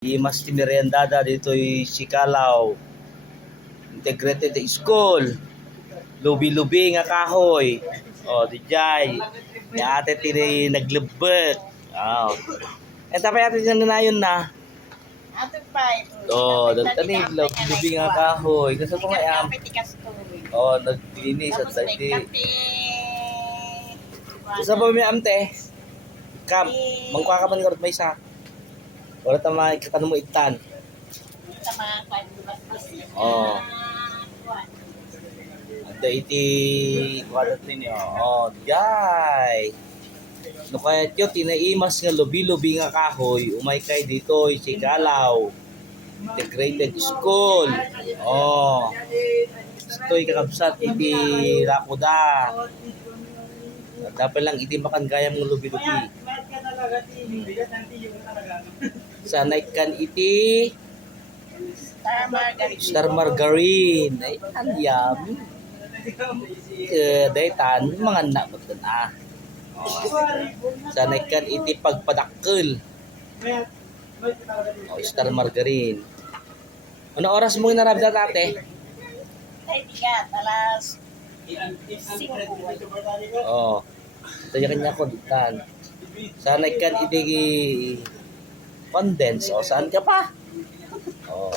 Imas ti meriendada dito'y Sikalaw Integrated School. Lubi-lubi nga kahoy. O, dijay. Ni ate tiri naglebek. Oh. Eh tapay ate nananayon na. Ato pa. O, dagtani lubi nga kahoy. Kasi po nga am. O, naglinis at dati. Sa ba may amte? Kam, mangkuha ka man may isa. Wala tama ikatan mo itan. Oh. Ada iti kuadat ninyo. Oh, jay. No kaya tiyo tinaimas nga lubi-lubi nga kahoy, umay kay dito Sikalaw Integrated School. Oh. Stoy kakabsat iti Rakuda. Dapat lang iti makan gayam ng lubi-lubi. Sanay kan iti Star Margarine. Ay, ang yummy. Daytan, mga anak mo ito na. Sanay kan iti pagpadakkel. Star Margarine. Ano oras mo narabda tate? Ay, tigat. Alas 5. Oh. Ito yung kanya ko ditan. Sanay kan iti condense. O, saan ka pa? Oh.